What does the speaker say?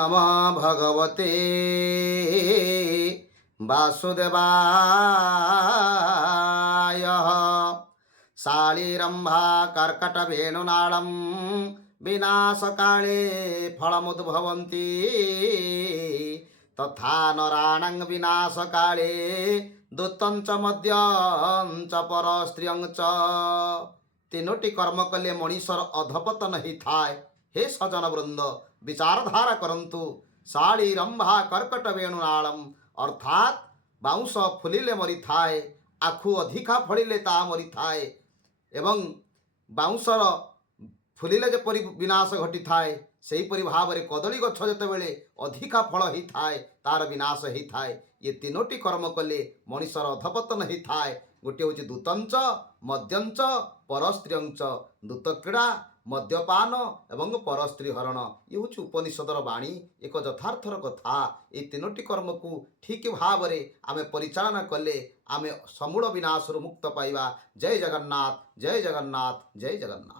नमः भगवते वासुदेवाय। शालीरंभा कर्कटवेणुनाళं विनाशकाले फलमुद्भवन्ति तथा नराणां विनाशकाले दूतं च मद्यं च परस्त्रियं च। ତିନୋଟି କର୍ମ କଲେ ମଣିଷର ଅଧପତନ ହେଇଥାଏ। हे ସଜନ ବୃନ୍ଦ ବିଚାରଧାରା କରନ୍ତୁ। ଶାଳୀ ରମ୍ଭା କର୍କଟ ବେଣୁନାଳମ୍ ଅର୍ଥାତ୍ ବାଉଁଶ ଫୁଲିଲେ ମରିଥାଏ, ଆଖୁ ଅଧିକା ଫଳିଲେ ତାହା ମରିଥାଏ ଏବଂ ବାଉଁଶର ଫୁଲିଲେ ଯେପରି ବିନାଶ ଘଟିଥାଏ ସେହିପରି ଭାବରେ କଦଳୀ ଗଛ ଯେତେବେଳେ ଅଧିକା ଫଳ ହେଇଥାଏ ତାର ବିନାଶ ହେଇଥାଏ। ଏ ତିନୋଟି କର୍ମ କଲେ ମଣିଷର ଅଧପତନ ହେଇଥାଏ। ଗୋଟିଏ ହେଉଛି ଦୂତଞ୍ଚ ମଦ୍ୟଞ୍ଚ ପରସ୍ତ୍ରୀୟଞ୍ଚ। ଦୂତ କ୍ରୀଡ଼ା, ମଦ୍ୟପାନ ଏବଂ ପରସ୍ତ୍ରୀ ହରଣ, ଇଏ ହେଉଛି ଉପନିଷଦର ବାଣୀ, ଏକ ଯଥାର୍ଥର କଥା। ଏହି ତିନୋଟି କର୍ମକୁ ଠିକ୍ ଭାବରେ ଆମେ ପରିଚାଳନା କଲେ ଆମେ ସମୂଳ ବିନାଶରୁ ମୁକ୍ତ ପାଇବା। ଜୟ ଜଗନ୍ନାଥ, ଜୟ ଜଗନ୍ନାଥ, ଜୟ ଜଗନ୍ନାଥ।